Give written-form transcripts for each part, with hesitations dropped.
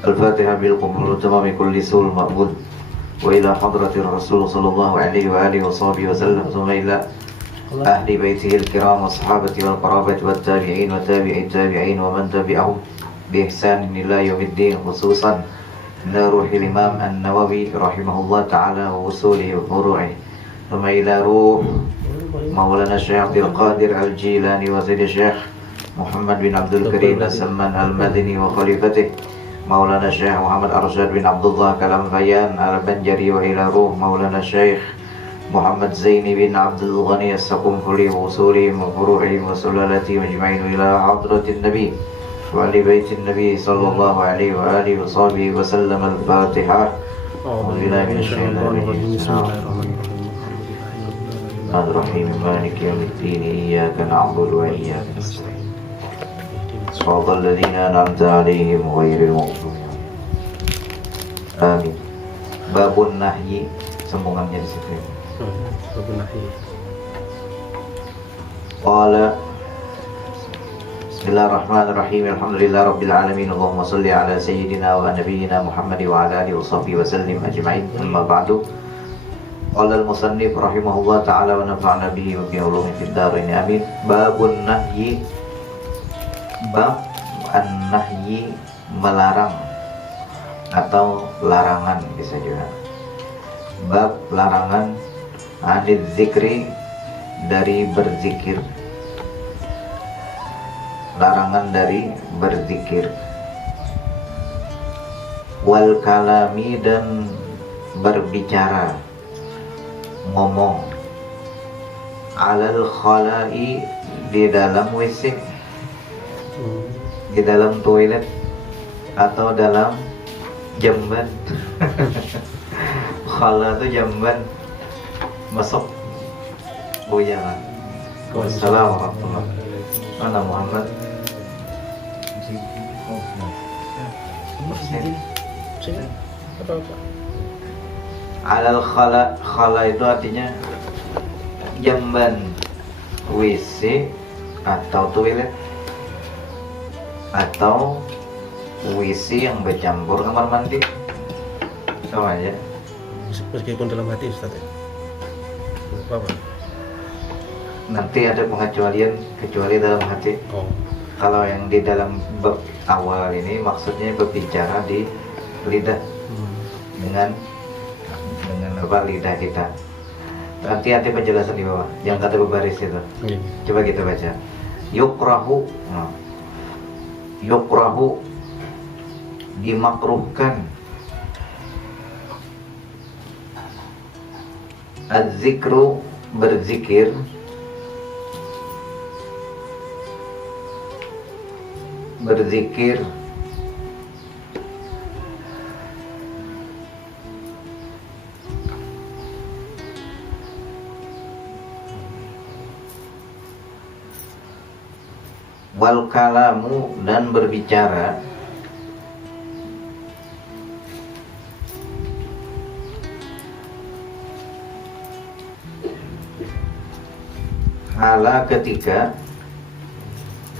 الفاتحة بالقبول وتمام كل سوء المقبول وإلى حضرة الرسول صلى الله عليه وآله وصحبه وسلم ثم إلى أهل بيته الكرام والصحابة والقرابة والتابعين وتابعي التابعين ومن تبعهم بإحسان إلى يوم الدين خصوصا إلى روح الإمام النووي رحمه الله تعالى ووصوله وفروعه ثم إلى روح مولانا الشيخ عبد القادر الجيلاني وسيد الشيخ محمد بن عبد الكريم السمان المدني وخليفته مولانا الشيخ محمد أرشد بن عبد الله كلام فيان البنجري وإلى روح مولانا الشيخ محمد زيني بن عبد الغني السقنفلي ووصولهم وفروعهم وسلالتهم أجمعين إلى حضرة النبي وآل بيت النبي صلى الله عليه وآله وصحبه وسلم. الفاتحة. أعوذ بالله من الشيطان الرجيم. بسم الله الرحمن الرحيم. مالك يوم الدين إياك نعبد وإياك نستعين صراط الذين أنعمت عليهم غير المغضوب عليهم. Amin. Babun nahyi, sambungannya di situ. Babun nahyi. Qala Bismillahirrahmanirrahim. Alhamdulillah rabbil alamin. Allahumma salli ala sayyidina wa nabiyyina Muhammad wa ala alihi wa sahbihi wa sallim ajma'in. Amma ba'du. Qala al-musannif rahimahullah ta'ala wa nafa'na bihi wa bi ulumihi fid dharain. Amin. Babun nahyi. Bab an-nahyi, melarang atau larangan bisa juga. Bab larangan anil zikri, dari berzikir. Larangan dari berzikir. Wal kalami, dan berbicara, ngomong. Alal khalai, di dalam WC, di dalam toilet atau dalam jamban. Khala itu jamban, masuk. Oh jangan. Wassalamualaikum warahmatullahi wabarakatuh. Mana Muhammad? Alal khala, khala itu artinya jamban, WC atau toilet atau WC yang bercampur kamar mandi, sama aja. Meskipun dalam hati Ustaz ya? Apa? Nanti ada pengecualian, kecuali dalam hati. Oh. Kalau yang di dalam bab awal ini maksudnya berbicara di lidah, dengan apa, lidah kita. Hati-hati penjelasan di bawah, yang kata berbaris itu. Coba kita baca. Yukrahu, yukrahu, dimakruhkan. Az-zikru, berzikir. Berzikir. Wal kalamu, dan berbicara. Hala, ketika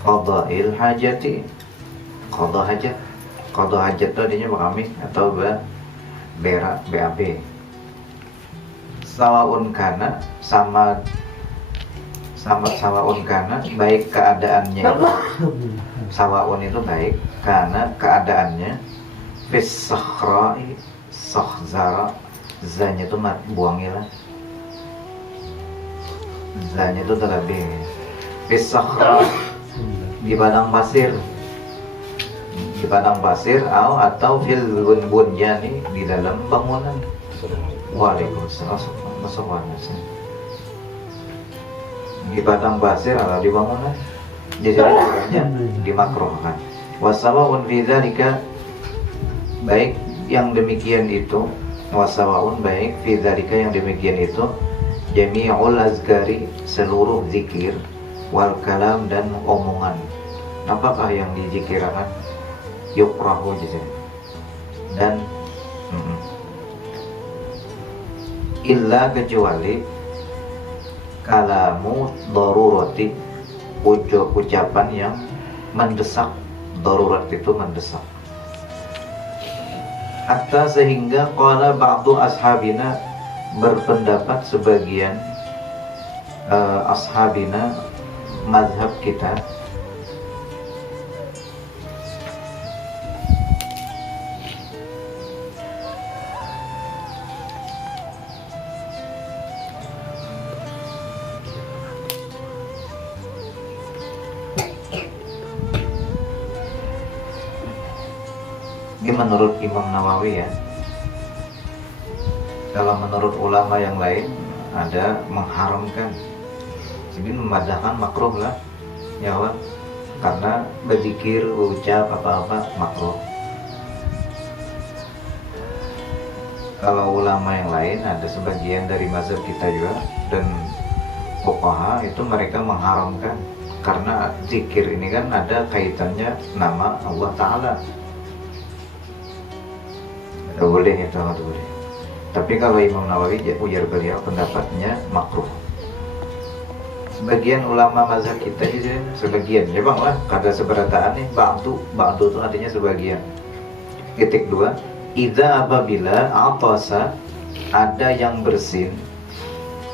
qada'il hajati, qada hajat. Qada hajat itu adanya berkami atau berak, BAB. Sawaun kana, sama sawaun kana, baik keadaannya. Sawaun itu baik karena keadaannya. Fis sakhra'i, sakhzara, zanya itu buangilah. Zanya itu terlebih. Fis sakhra, di padang pasir. Di padang pasir, atau fil bunyani, di dalam bangunan. Waalaikumsalam. Di padang pasir atau di bangunan, jadi dimakruhkan. Wasawaun fi dzalika, baik yang demikian itu. Wasawaun, baik fi dzalika, yang demikian itu. Jami'ul azkari, seluruh zikir. Wal kalam, dan omongan. Apakah yang dizikirkan? Yukrahu jadi. Dan illa, kecuali kalamu darurati, ucapan yang mendesak. Darurat itu mendesak. hatta sehingga qala ba'du ashabina, berpendapat sebagian ashabina, mazhab kita, ini menurut Imam Nawawi ya. Kalau menurut ulama yang lain ada mengharamkan, jadi memadahkan makruh lah ya Wak. Karena berzikir, ucap apa-apa makruh. Kalau ulama yang lain ada sebagian dari mazhab kita juga dan fuqaha itu mereka mengharamkan, karena zikir ini kan ada kaitannya nama Allah Ta'ala. Boleh ya, boleh. Tapi kalau Imam Nawawi ujar beliau pendapatnya makruh. Sebagian ulama mazhab kita itu sebagian ya bang lah, kada seberataan nih. Ba'du itu artinya sebagian. Titik 2, idza apabila atasa, ada yang bersin,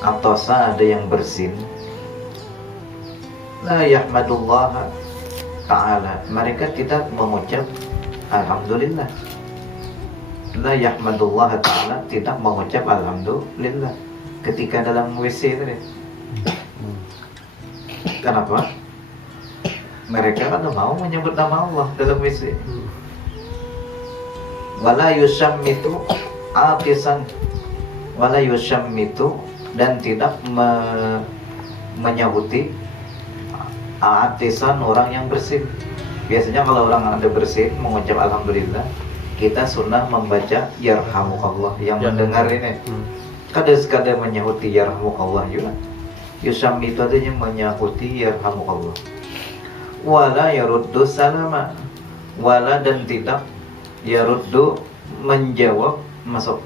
atasa ada yang bersin, la yahmadullah ta'ala, mereka tidak mengucap alhamdulillah. La yahmadullah ta'ala, tidak mengucap alhamdulillah ketika dalam WC tadi. Kenapa? Mereka kan mau menyebut nama Allah dalam WC. Wala yusammitu atisan, wala yusammitu, dan tidak menyahuti atisan, orang yang bersin. Biasanya kalau orang ada bersin mengucap alhamdulillah, kita sunnah membaca yarhamukallah, yang mendengar ini kadang-kadang menyahuti yarhamukallah juga. Yusam itu adanya menyahuti yarhamukallah. Wala yaruddu salama, wala dan tidak yaruddu menjawab, masuk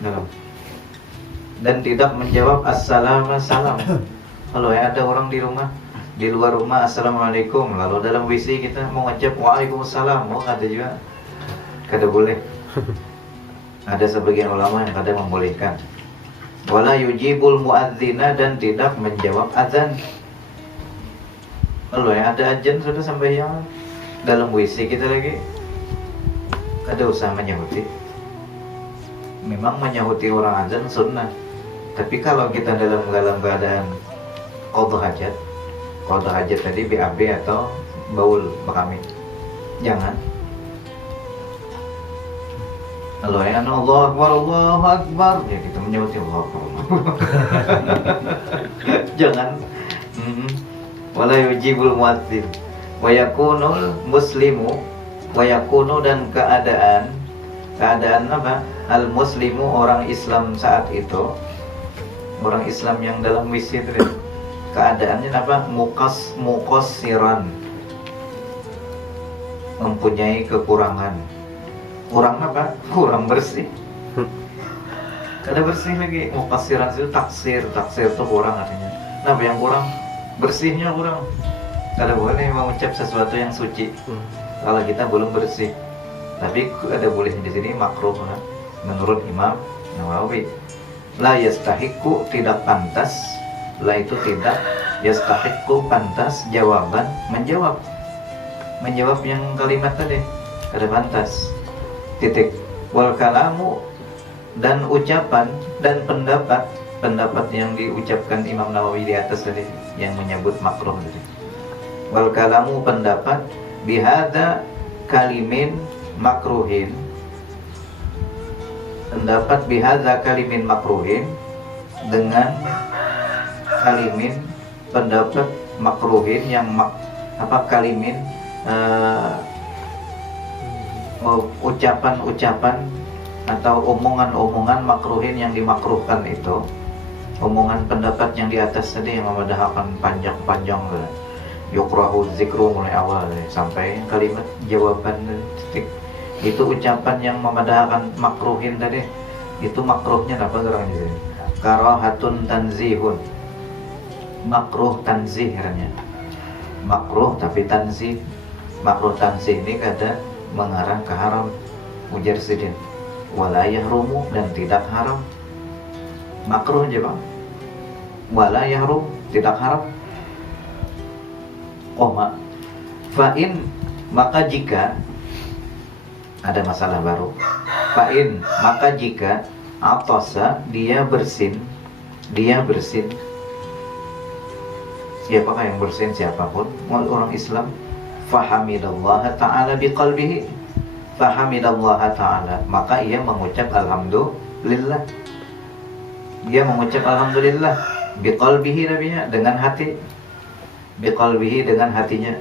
dalam, dan tidak menjawab assalama salam. Kalau ada orang di rumah, di luar rumah assalamualaikum, lalu dalam WC kita mengucap waalaikumsalam, ada juga. Kada boleh. Ada sebagian ulama yang kadang membolehkan. Wala yujibul muadzina, dan tidak menjawab azan. Kalau yang ada azan sudah sampai yang dalam WC kita lagi, kada usah menyahuti. Memang menyahuti orang azan sunnah. Tapi kalau kita dalam keadaan qadha hajat tadi BAB atau baul bekami, jangan. Kalau yang Allah Akbar, ya kita menyahuti Allah Akbar. Jangan. Wala yujibul muadzin. Wa yakunul muslimu, wa yakunu, dan keadaan apa? Al muslimu, orang Islam saat itu, orang Islam yang dalam WC itu, keadaannya apa? Muqassiran, mempunyai kekurangan. Kurang apa? Kurang bersih. Kada bersih lagi. Muqassiran itu taksir itu kurang artinya. Nah, yang kurang bersihnya kurang. Kada boleh mengucap sesuatu yang suci kalau kita belum bersih. Tapi ada boleh di sini makruh menurut Imam Nawawi. La yastahiqu, tidak pantas. La itu tidak, yastahiqu pantas, jawaban menjawab yang kalimat tadi kada pantas. Titik. Wal kalamu, dan ucapan dan pendapat yang diucapkan Imam Nawawi di atas tadi yang menyebut makruh tadi. Wal kalamu, pendapat, bihada kalimin makruhin, pendapat bihada kalimin makruhin, dengan kalimin pendapat makruhin yang kalimin ucapan-ucapan atau omongan-omongan makruhin yang dimakruhkan itu, omongan pendapat yang di atas tadi yang memadahkan panjang-panjang, yukrahu zikru mulai awal sampai kalimat jawaban titik. Itu ucapan yang memadahkan makruhin tadi, itu makruhnya apa gerangnya? Karahatun tanzihun, makruh tanzih katanya. Makruh tapi tanzih. Makruh tanzih ini kada mengarah ke haram, ujar sidin. wala yahrumu, dan tidak haram. Makruh aja bang. Wala yahrum, tidak haram. Koma. Fa'in, maka jika ada masalah baru. Fa'in, maka jika atasa, dia bersin. Siapakah yang bersin? Siapapun orang Islam. Fahamidallaha ta'ala biqalbihi. Fahamidallaha ta'ala, maka ia mengucap alhamdulillah. Dia mengucap alhamdulillah biqalbihi, nabinya dengan hati. Biqalbihi, dengan hatinya.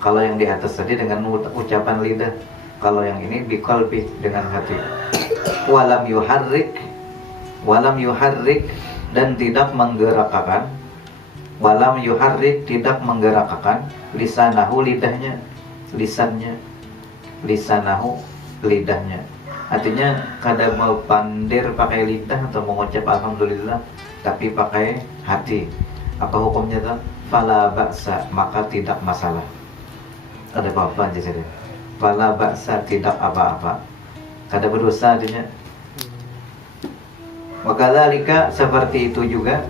Kalau yang di atas tadi dengan ucapan lidah, kalau yang ini biqalbi, dengan hati. Walam yuharrik, dan tidak menggerakkan. Walam yuharrik, tidak menggerakkan lisanahu, lidahnya. Lisanahu, lidahnya. Artinya kada mau pandir pakai lidah atau mengucap alhamdulillah tapi pakai hati. Apa hukumnya tuh? Fala ba'sa, maka tidak masalah. Ada apa-apa aja saja. Fala ba'sa, tidak apa-apa. Kada berdosa artinya. Wakadzalika, seperti itu juga,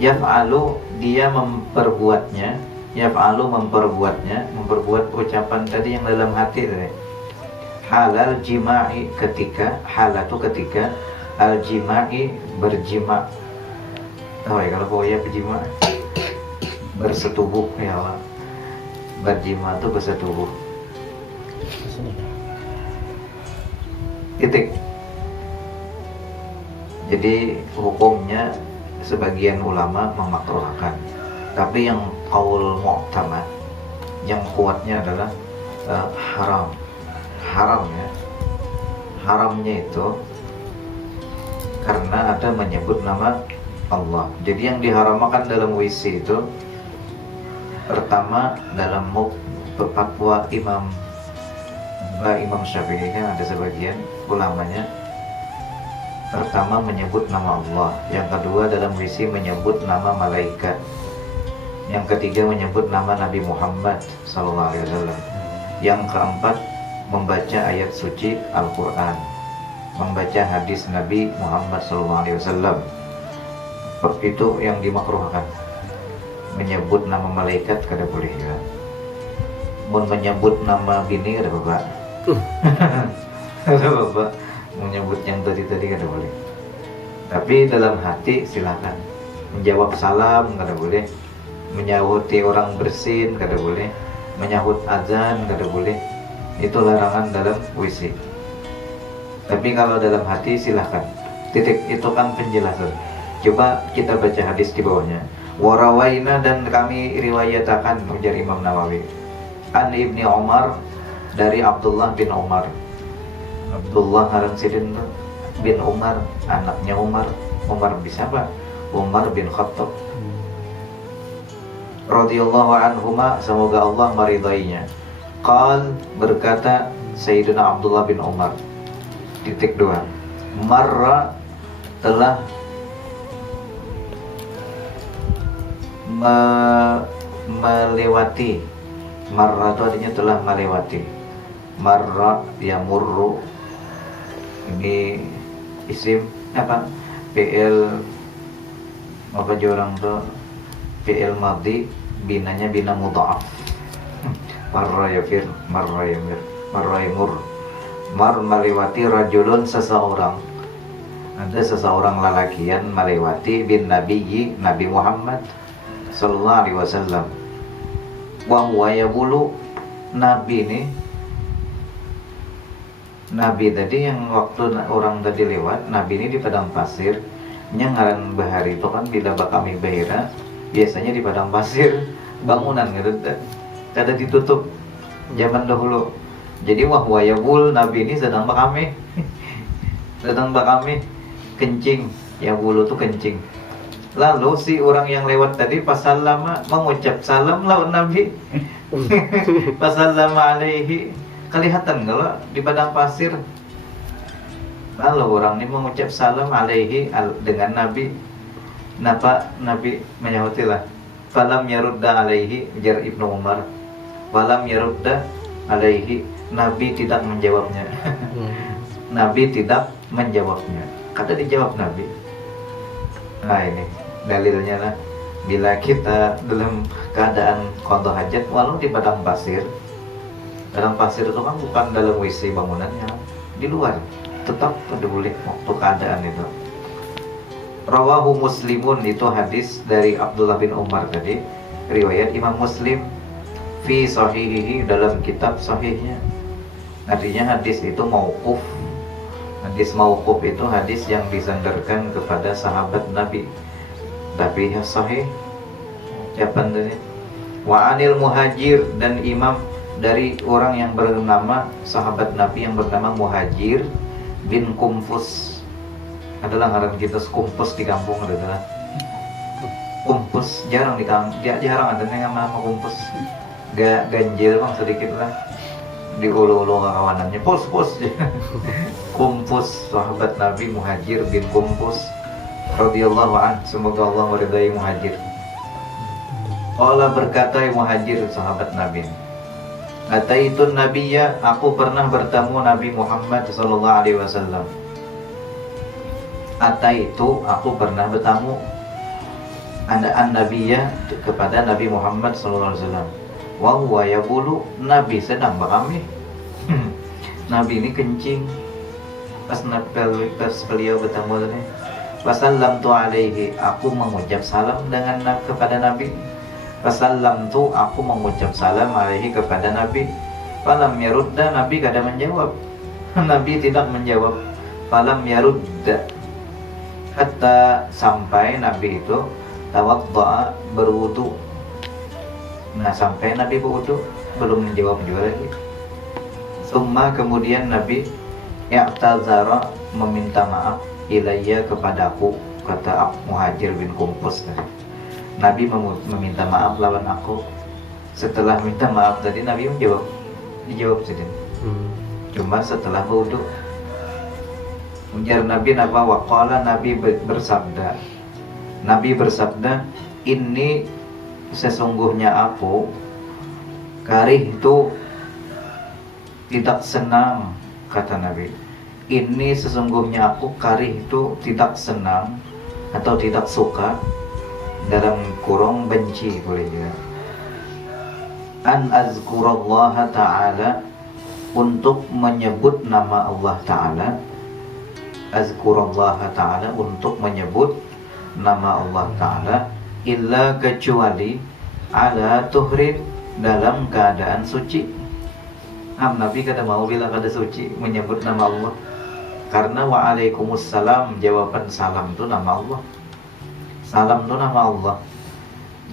yaf'alu, dia memperbuatnya. Yaf'alu, memperbuat ucapan tadi yang dalam hati tadi. Halal jima'i, ketika halatu, ketika al jima'i, berjima. Oh ya, kalau ya berjima, bersetubuh ya Allah. Berjima itu bersetubuh. Titik. Jadi hukumnya sebagian ulama memakruhkan, tapi yang qaul mu'tamad, yang kuatnya adalah haram. Haramnya, haramnya itu karena ada menyebut nama Allah. Jadi yang diharamkan dalam WC itu, pertama dalam fatwa Imam Syafi'i, kan ada sebagian ulamanya, pertama menyebut nama Allah, yang kedua dalam WC menyebut nama malaikat, yang ketiga menyebut nama Nabi Muhammad SAW, yang keempat membaca ayat suci Al-Quran, membaca hadis Nabi Muhammad SAW. Itu yang dimakruhkan. Menyebut nama malaikat kada boleh ya. Menyebut nama bini kada bapak. Kada bapak. Menyebut yang tadi kada boleh. Tapi dalam hati silakan. Menjawab salam kada boleh. Menyahuti orang bersin kada boleh. Menyahut azan kada boleh. Itu larangan dalam WC. Tapi kalau dalam hati silahkan. Titik, itu kan penjelasan. Coba kita baca hadis di bawahnya. Warawaina, dan kami riwayatakan, ujar Imam Nawawi, an Ibni Umar, dari Abdullah bin Umar. Abdullah Haramsidin bin Umar, anaknya Umar. Umar bin siapa? Umar bin Khattab radhiyallahu anhuma, semoga Allah meridainya. Qal, berkata Sayyidina Abdullah bin Umar, titik 2, marra, telah melewati. Marra itu artinya telah melewati. Marra yamurru, ini isim apa? PL apa orang tuh? PL madhi, binanya bina mudha'af. Marra yafir, marra yamir, marra yamur. Mar, melewati, rajulun, seseorang. Ada seseorang lelakian melewati bin Nabiyyi, Nabi Muhammad sallallahu alaihi wasallam. Wa huwa yaqulu, Nabi ini, Nabi tadi yang waktu orang tadi lewat, Nabi ini di padang pasir. Ngaran bahari itu kan bila bakami bahira, biasanya di padang pasir, bangunan gitu, kada ditutup zaman dahulu. Jadi wahwa yaqul, Nabi ini sedang bakami kencing. Yaqulu tuh kencing. Lalu si orang yang lewat tadi pasal lama mengucap salam lawan Nabi. Pasal lama alaihi, kelihatan kalau di padang pasir. Lalu orang ini mengucap salam alaihi, dengan Nabi. Napa Nabi menyahutilah. Falam yarudda alaihi, ujar Ibnu Umar. Falam yarudda alaihi, Nabi tidak menjawabnya. Nabi tidak menjawabnya. Kata dijawab Nabi. Nah ini dalilnya lah. Bila kita dalam keadaan qada hajat, walau di padang pasir itu kan bukan dalam WC bangunannya, di luar, tetap boleh waktu keadaan itu. Rawahu Muslimun, itu hadis dari Abdullah bin Umar tadi, riwayat Imam Muslim fi sahihihi, dalam kitab sahihnya. Artinya hadis itu mauquf. Hadis mauquf itu hadis yang disandarkan kepada sahabat Nabi, tapi sahih. Siapa tadi? Wa anil Muhajir, dan imam dari orang yang bernama sahabat Nabi yang bernama Muhajir bin Kumpus. Adalah ngaran kita Kumpus di kampung adalah Kumpus, jarang di kampung, jarang ada yang nama Kumpus. Ganjil bang sedikit lah di ulu-ulu kawanannya pos Kumpus, sahabat Nabi Muhajir bin Kumpus radhiyallahu an, semoga Allah meridai Muhajir. Allah berkata Muhajir, sahabat Nabi, Ataitun Nabiyya, aku pernah bertemu Nabi Muhammad sallallahu alaihi wasallam. Ataitu, aku pernah bertemu Nabiyya kepada Nabi Muhammad sallallahu alaihi wasallam. Wa huwa yaqulu, Nabi sedang berkami. Nabi ini kencing. Pas beliau bertemu tadi, wasallamtu alaihi, aku mengucap salam kepada Nabi. Wasallamtu, aku mengucap salam alaihi kepada Nabi. Falam yarudda, Nabi kada menjawab. Nabi tidak menjawab. Falam yarudda, hatta sampai Nabi itu tawadda'a, berwudu. Nah sampai Nabi berwudu belum menjawab juga lagi. Summa, kemudian Nabi i'tazara, meminta maaf, ilayya, kepadaku, kata Muhajir bin Kumpus tadi. Nabi meminta maaf lawan aku. Setelah minta maaf tadi Nabi dijawab saja. Cuma setelah berwudu. Ujar Nabi napa waqala, Nabi bersabda. Nabi bersabda, ini sesungguhnya aku karih itu tidak senang, kata Nabi. Ini sesungguhnya aku karih itu tidak senang atau tidak suka, dalam kurung benci boleh juga, an azkurallaha ta'ala, untuk menyebut nama Allah Ta'ala. Azkurallaha ta'ala, untuk menyebut nama Allah Ta'ala. Illa, kecuali ala tuhrin, dalam keadaan suci. Nabi kata mau bila kada suci menyebut nama Allah, karena waalaikumsalam, jawaban salam itu nama Allah. Salam itu nama Allah.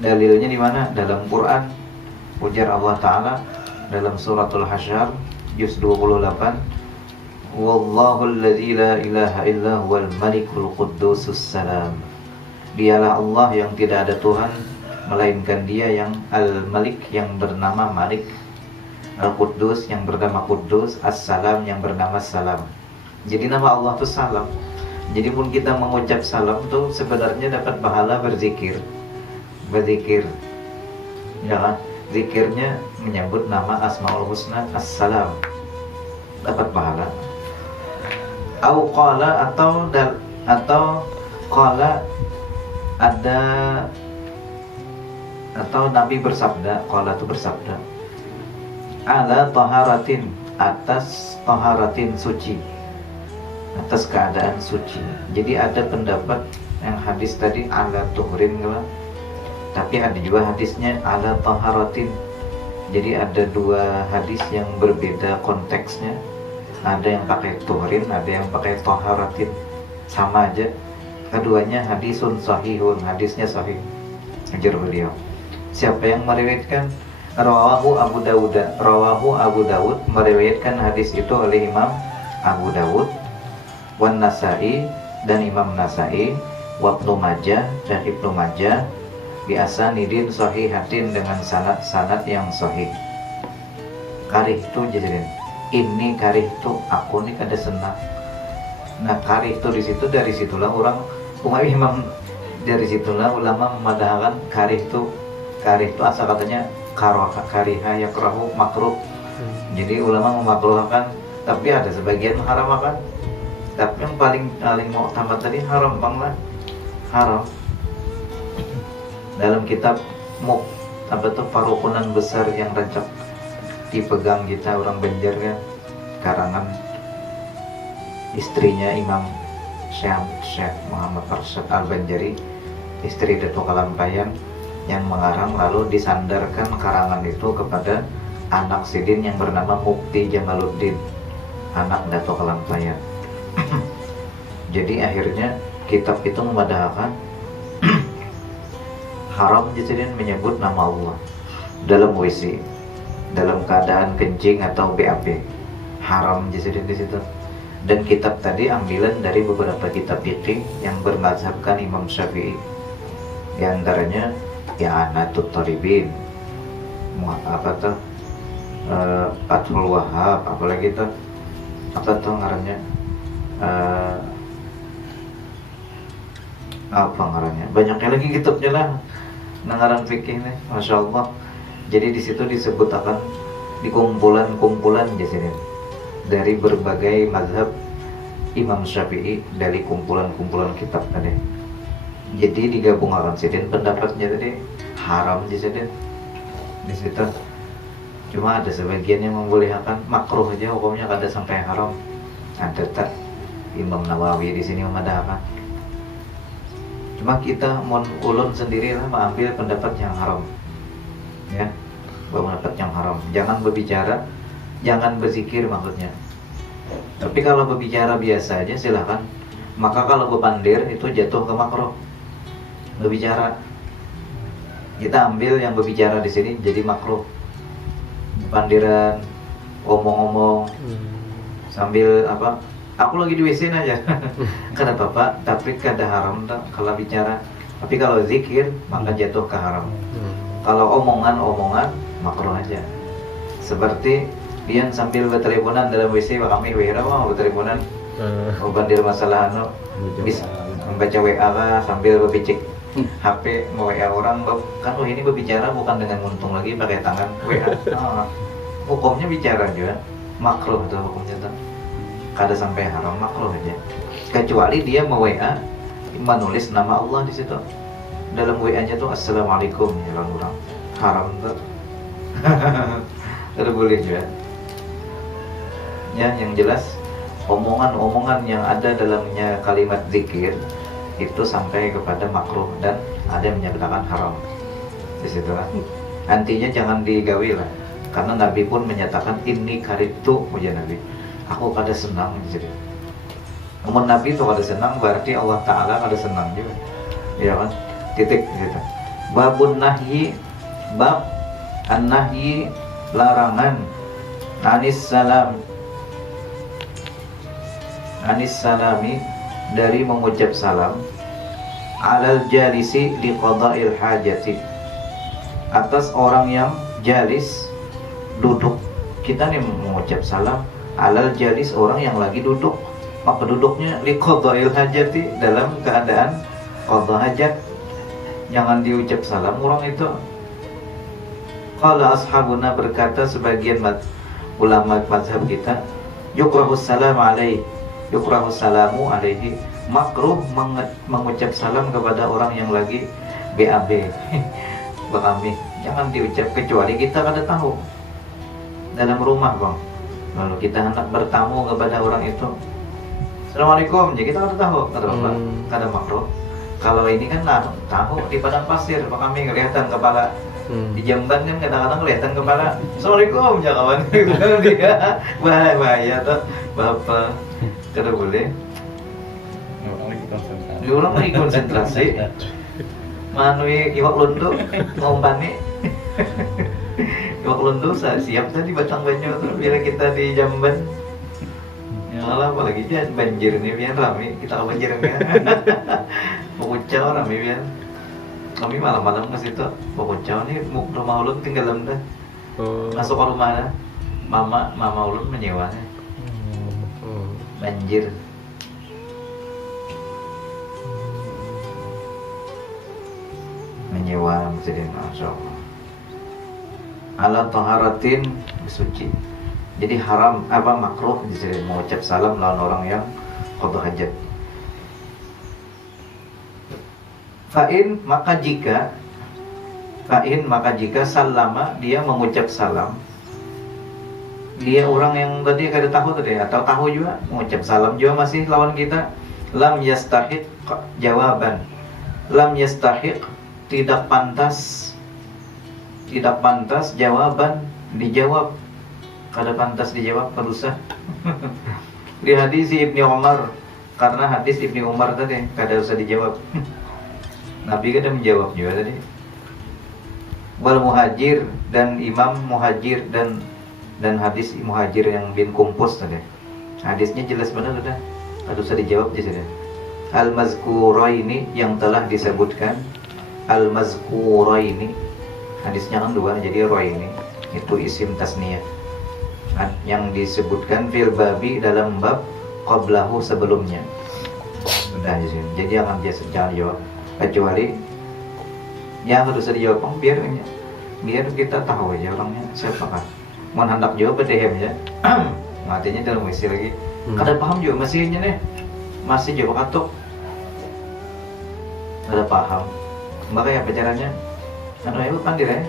Dalilnya di mana? Dalam Quran. Ujar Allah Ta'ala dalam suratul Hasyr juz 28, Wallahu alladzi la ilaha illa huwal malikul quddusus salam. Dialah Allah yang tidak ada Tuhan melainkan Dia yang Al-Malik, yang bernama Malik, Al-Quddus, yang bernama Quddus, As-Salam, yang bernama Salam. Jadi nama Allah itu salam. Jadi pun kita mengucap salam tuh sebenarnya dapat pahala berzikir. Ya kan? Zikirnya menyebut nama Asmaul Husna As-Salam, dapat pahala. Au qala, atau qala, ada, atau Nabi bersabda, qala itu bersabda, ala taharatin, atas taharatin, suci, atas keadaan suci. Jadi ada pendapat yang hadis tadi ala tuhrin, tapi ada juga hadisnya ala taharatin. Jadi ada dua hadis yang berbeda konteksnya. Ada yang pakai tuhrin, ada yang pakai taharatin. Sama aja, keduanya hadisun sahihun, hadisnya sahih. Ajar beliau. Siapa yang meriwayatkan? Rawahu Abu Dawud. Rawahu Abu Dawud, meriwayatkan hadis itu oleh Imam Abu Dawud, wan Nasai, dan Imam Nasai, wa Ibnu Majah, dan Ibnu Majah, biasa nidin sahihatin, dengan sanad yang sahih. Karih itu jadi ini karih itu aku nih kada senang. Nah karih itu dari situlah orang Imam, dari situlah ulama memadahkan karih itu asal katanya kariha yakrahu, makruh. Jadi ulama memakruhkan, tapi ada sebagian mengharamkan. Tapi yang paling mau tamat tadi haram bang lah, haram. Dalam kitab Parukunan Besar yang rancak dipegang kita orang Banjar kan, karangan istrinya Imam Syekh Muhammad Arsyad Al-Banjari, istri Dato' Kalampayan yang mengarang, lalu disandarkan karangan itu kepada anak Sidin yang bernama Mukti Jamaluddin, anak Dato' Kalampayan. Jadi akhirnya kitab itu memadahkan haram Sidin menyebut nama Allah dalam WC, dalam keadaan kencing atau BAB, haram Sidin di situ. Dan kitab tadi ambilan dari beberapa kitab fikih yang bermazhabkan Imam Syafi'i, di antaranya ya Anatut Thalibin, Fathul Wahhab, apalagi itu ngarannya banyaknya lagi kitabnya lah ngarang fikih nih, masya Allah. Jadi di situ disebut akan di kumpulan di sini dari berbagai mazhab Imam Syafi'i, dari kumpulan kitab tadi. Jadi digabungkan sidin pendapatnya tadi haram di sidin di situ. Cuma ada sebagian yang membolehkan makruh aja hukumnya, kada sampai haram. Ada tak Imam Nawawi di sini memadahkan. Cuma kita ulun sendiri lah mengambil pendapat yang haram, ya, pendapat yang haram. Jangan berbicara, jangan berzikir maksudnya. Tapi kalau berbicara biasa aja silakan. Maka kalau berpandir itu jatuh ke makruh. Berbicara, kita ambil yang berbicara di sini jadi makruh. Pandiran, omong-omong sambil apa? Aku lagi di WC aja. Kada apa-apa, tapi kada haram tak kalau bicara. Tapi kalau zikir maka jatuh ke haram. Kalau omongan makruh aja. Seperti pian sambil berteleponan dalam WC, kami WA mau berteleponan. Bandir masalah bisa membaca WA lah sambil berpicik HP mau WA orang kan. Ini berbicara bukan dengan muntung lagi pakai tangan WA. Hukumnya bicara juga makruh tuh hukumnya tuh. Kada sampai haram, makruh aja. Kecuali dia mau WA menulis nama Allah di situ. Dalam WA-nya tuh assalamualaikum ya orang haram tuh. Tidak boleh juga. Ya, yang jelas omongan-omongan yang ada dalamnya kalimat zikir itu sampai kepada makruh dan ada yang menyatakan haram di situ lah. Nantinya jangan digawi lah, karena Nabi pun menyatakan ini karitu, puja Nabi, aku kada senang jadi. Namun Nabi itu kada senang berarti Allah Ta'ala kada senang juga, ya kan? Titik gitu. Babun nahyi, bab an-nahyi, larangan anis salami, dari mengucap salam, alal jalisi li qada'il hajati, atas orang yang jalis duduk. Kita nih mengucap salam alal jalis, orang yang lagi duduk. Maka duduknya li qada'il hajati, dalam keadaan qada hajat. Jangan diucap salam orang itu. Qala ashabuna, berkata sebagian ulama mazhab kita, yukrahus salam alaihi, yukrahus salamu alaihi, makruh mengucap salam kepada orang yang lagi BAB. Bekami, jangan diucap kecuali kita kada tahu. Dalam rumah bang, lalu kita hendak bertamu kepada orang itu, assalamualaikum, jadi kita kada tahu, kada makruh. Kalau ini kan tahu di padang pasir, kami kelihatan kepala. Di Jamban kan kadang-kadang kelihatan kepala, assalamualaikum ya kawan. Dia bahaya tuh bapak, kada boleh. Orang lagi konsentrasi. Manui iwak lundu ngompani. Iwak lundu siap tadi batang banyu tuh bila kita di Jamban. Ya Allah, apalagi dia banjir nih biar rame, kita banjir nih. Pekucau rame biar. Kami malam-malam ke situ. Pekucau nih rumah ulun tinggal dalam dah. Masuk ke rumah dah. Mama ulun menyewanya. Banjir. Menyewa masjid, masya Allah. Ala taharatin, suci. Jadi haram makruh disini mengucap salam lawan orang yang qada hajat. Fa'in maka jika salama, dia mengucap salam. Dia orang yang tadi kada tahu tadi atau tahu juga mengucap salam juga masih lawan kita. Lam yastahiq jawaban. Lam yastahiq tidak pantas jawaban, dijawab. Kada pantas dijawab, kada usah. Di hadis Ibnu Umar, karena hadis Ibnu Umar tadi kada usah dijawab. Nabi kada menjawab juga tadi. Wal muhajir, dan imam muhajir, dan hadis muhajir yang bin kumpus tadi. Hadisnya jelas benar sudah. Kada usah dijawab di sini. Al mazkuraini, yang telah disebutkan. Al mazkuraini, hadisnya kan dua, jadi raini itu isim tasniyah. Yang disebutkan fil babi, dalam bab qablahu, sebelumnya. Sudah di sini. Jadi jangan jawab, kecuali yang harus dijawab biar kita tahu aja orangnya siapa kan. Mau hendak jawab bedehem ya. Artinya dalam isi lagi. Kada paham juga masihnya nih. Masih jawab katuk. Kada paham. Makanya caranya? Kan ayo pandir ya.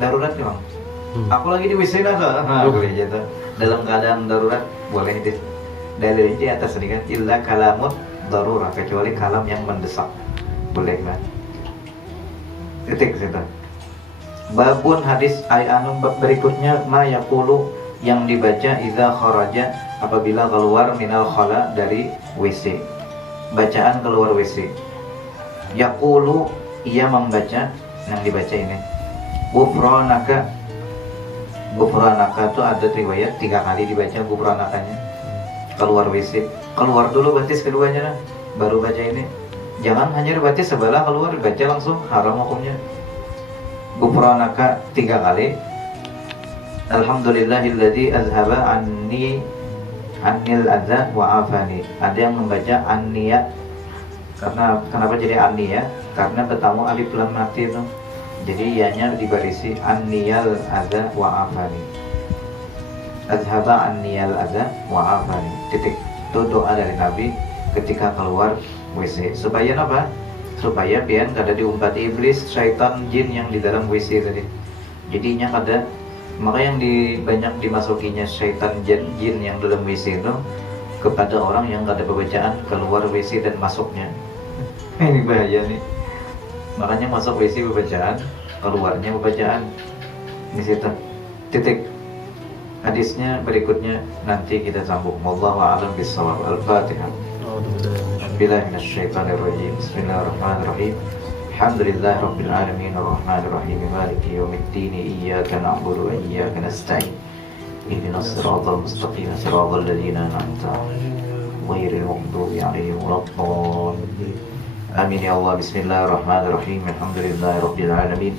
Darurat nih, Bang. Aku lagi di WC boleh gitu. Dalam keadaan darurat boleh itu. Dalilnya di atas ini kan illa kalamut darurat, kecuali kalam yang mendesak. Boleh kan? Titik situ. Babun hadis bab berikutnya ma yaqulu, yang dibaca idza kharaja, apabila keluar minal khala, dari WC. Bacaan keluar WC. Yaqulu, ia membaca, yang dibaca ini. Gufranaka. Gufranaka itu ada riwayat 3 kali dibaca gufranakanya. Keluar WC. Keluar dulu batis keduanya, baru baca ini. Jangan hanya batis sebelah keluar baca langsung, haram hukumnya. Gufranaka 3 kali. Alhamdulillahilladzi azhaba annil adza wa afani. Ada yang membaca anniya. Kenapa jadi anniya? Karena bertamu alif lam mati itu. Jadi ianya dibarisi anniyal adza wa afani. Azhaba anniyal adza wa afani. Titik. Itu doa dari Nabi ketika keluar WC. Supaya apa? Supaya biar kada diumpati iblis, syaitan, jin yang di dalam WC tadi. Jadinya kada, maka yang banyak dimasukinya syaitan, jin yang dalam WC itu kepada orang yang kada bacaan keluar WC dan masuknya. Ini bahaya nih. Makanya masuk WC bacaan, keluarnya bacaan. Di situ. Titik. Hadisnya berikutnya nanti kita sambung. Wallahu a'lam bishawab. Al-Fatihah. Billahi minasyaitonir rajim. Bismillahirrahmanirrahim. Alhamdulillahi rabbil alamin arrahmanir rahim maliki yaumiddin iyyaka na'budu wa iyyaka nasta'in ihdinas siratal mustaqim siratal ladzina an'amta 'alaihim ghairil maghdubi 'alaihim waladdallin. Amin ya Allah. Bismillahirrahmanirrahim. Alhamdulillahi rabbil alamin.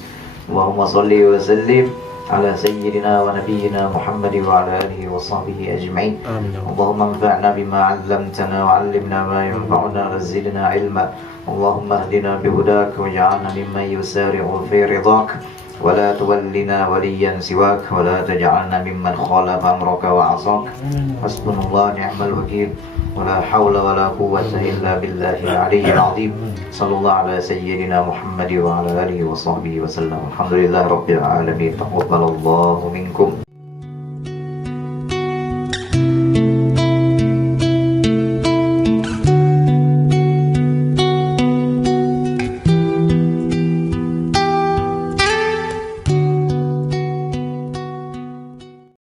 Allahumma shalli wa sallim على سيدنا ونبينا محمد وعلى آله وصحبه أجمعين. اللهم انفعنا بما علمتنا وعلمنا ما ينفعنا وزدنا علما. اللهم اهدنا بهداك واجعلنا ممن يسارع في رضاك ولا تولنا وليا سواك ولا تجعلنا ممن خالف أمرك وعصاك. حسبنا الله نعم الوكيل ولا حول ولا قوة إلا بالله العلي العظيم. صلى الله على سيدنا محمد وعلى آله وصحبه وسلم. الحمد لله رب العالمين. تقبل الله منكم